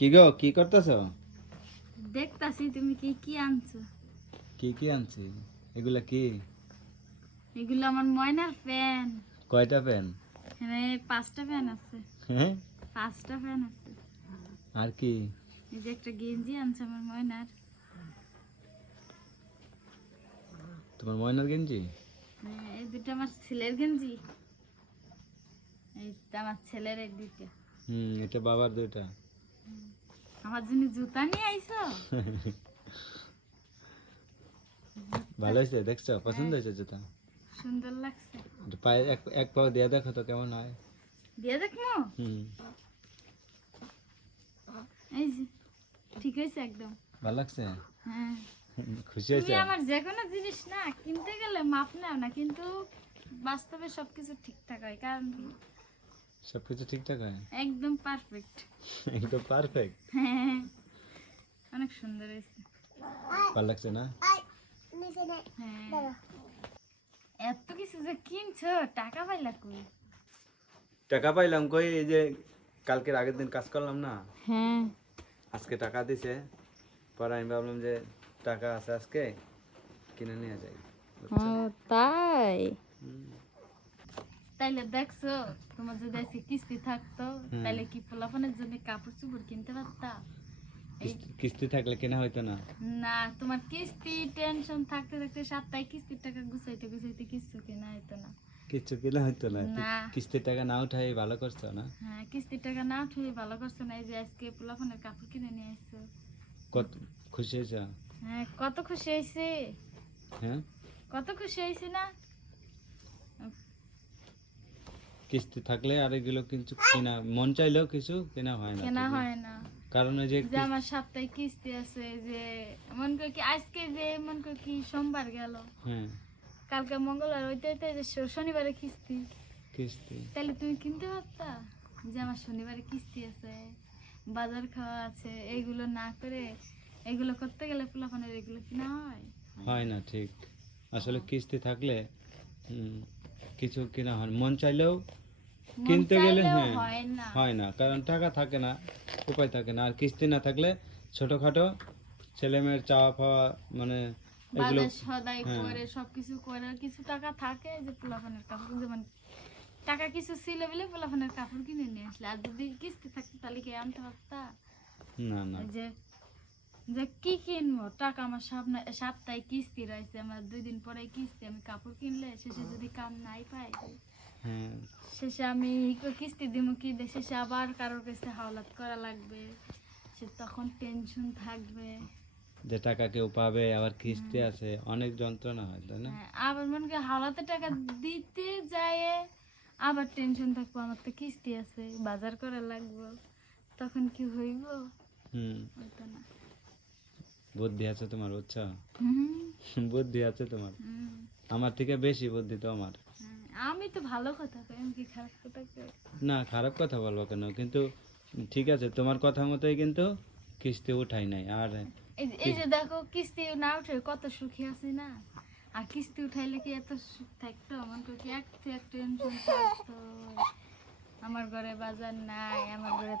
কি গো কি করতেছো? দেখতাছি তুমি কি কি আনছো। কি কি আনছি? এগুলা কি? এগুলো আমার ময়নার ফ্যান। কয়টা পেন? এখানে 5টা ফ্যান আছে। হ্যাঁ 5টা ফ্যান আছে। আর কি? এই যে একটা গেঞ্জি আনছে আমার ময়নার। তোমার ময়নার গেঞ্জি? এই দুটো আমার ছেলের গেঞ্জি। এই আমার ছেলের এই দুটো। এটা বাবার দুইটা। আমার জন্য জুতা নিয়ে আইছো? ভালো হয়েছে, দেখছো? পছন্দ হয়েছে জুতা? সুন্দর লাগছে। একটু পায়ে এক এক পাও দিয়ে দেখো তো কেমন হয়। দিয়ে দেখো। হুম এই যে ঠিক হয়েছে একদম। ভালো লাগছে? হ্যাঁ খুশি তুমি হয়েছে? আমার যে কোনো জিনিস না কিনতে গেলে মাপ নাও না, কিন্তু বাস্তবে সবকিছু ঠিকঠাক হয়। কারণ কি সবকিছু ঠিকঠাক হয়? একদম পারফেক্ট। একদম পারফেক্ট। হ্যাঁ অনেক সুন্দর হয়েছে। ভালো লাগছে না? হ্যাঁ এত কিছু যে কিনছো, টাকা পাইলা কই? টাকা পাইলাম কই, এই যে কালকের আগের দিন কাজ করলাম না, হ্যাঁ আজকে টাকা দিছে। পরে আমি ভাবলাম যে টাকা আছে আজকে কিনে নিয়ে যাই। বুঝছো? তাই হুম। তাইলে দেখছো, তোমার যদি আজকে কিস্তি থাকতো তাইলে কি পোলাপানের জন্য কাপড় চোপড় কিনতে পারতা? এই কিস্তি থাকলে কেনা হইতো না। না, তোমার কিস্তি টেনশন থাকতে থাকতে সপ্তাহে কিস্তির টাকা গুছাইতে গুছাইতে কিছু কেনা হইতো না। কিছু কেনা হইতো না। না। কিস্তির টাকা না উঠাই ভালো করছো না? হ্যাঁ কিস্তির টাকা না উঠে ভালো করছো না। এই যে আজকে পোলাপানের কাপড় কিনে নিয়ে আসছো। কত খুশি হয়েছ? হ্যাঁ কত খুশি হয়েছে, হ্যাঁ কত খুশি হয়েছে না? কিস্তি থাকলে আর এগুলো কিছু কেনা মন চাইলেও কিছু কেনা হয় না। কেনা হয় না। কারণ ওই যে যে আমার সপ্তাহে কিস্তি আছে, যে মন করে কি আজকে যে মন করে কি সোমবার গেল, হ্যাঁ কালকে মঙ্গলবার হইতে হইতে যে শনিবারে কিস্তি, কিস্তি তাহলে তুমি কিনতে পারতা যে আমার শনিবারে কিস্তি আছে, বাজার খাওয়া আছে, এইগুলো না করে এগুলো করতে গেলে পোলাপানের এগুলো কিনা হয়? হয় না। ঠিক আসলে কিস্তি থাকলে কিছু কেনা হয়, মন চাইলেও মন কিনতে গেলে চাইলেও হ্যাঁ হয় না। হয় না, কারণ টাকা থাকে না, উপায় থাকে না। আর কিস্তি না থাকলে ছোটখাটো ছেলেমেয়ের চাওয়া পাওয়া মানে এগুলো বাজার সদাই হ্যাঁ করে সবকিছু করে কিছু টাকা থাকে যে পোলাপানের কাপড়, যেমন টাকা কিছু ছিল বলে পোলাপানের কাপড় কিনে নিয়ে আসলে। আর যদি কিস্তি থাকতো তাহলে কি আনতে পারতা? না না এই যে যে কি কিনবো, টাকা আমার সপ্তাহে কিস্তি রয়েছে, আমার 2 দিন পরে কিস্তি, আমি কাপড় কিনলে শেষে যদি কাম নাই পাই, হ্যাঁ শেষে আমি কিস্তি দিব কি দিয়ে শেষে আবার কারোর কাছে হাওলাত করা লাগবে, সে তখন টেনশন থাকবে। যে টাকা কেউ পাবে, আবার কিস্তি আছে, অনেক যন্ত্রণা হয় তাই না? হ্যাঁ, আবার মনে করি হাওলাতে টাকা দিতে যায় আবার টেনশন থাকবো, আমার তো কিস্তি আছে, বাজার করা লাগবে, তখন কি হইব? হুম হইতো না। বুদ্ধি আছে তোমার, বুঝছো? হুম, বুদ্ধি আছে তোমার, হুম, আমার থেকে বেশি বুদ্ধি তো আমার। হ্যাঁ, আমি তো ভালো কথা কই, আমি কি খারাপ কথা কই? না খারাপ কথা বলবো কেন, কিন্তু ঠিক আছে তোমার কথা মতোই কিন্তু কিস্তি উঠাই নাই। আর এই যে দেখো কিস্তি না উঠে কত সুখী আছি না, আর কিস্তি উঠাইলে কি এত সুখ থাকতো? মন করি কি এক টেনশন থাকতো, আমার ঘরে বাজার নাই, আমার ঘরে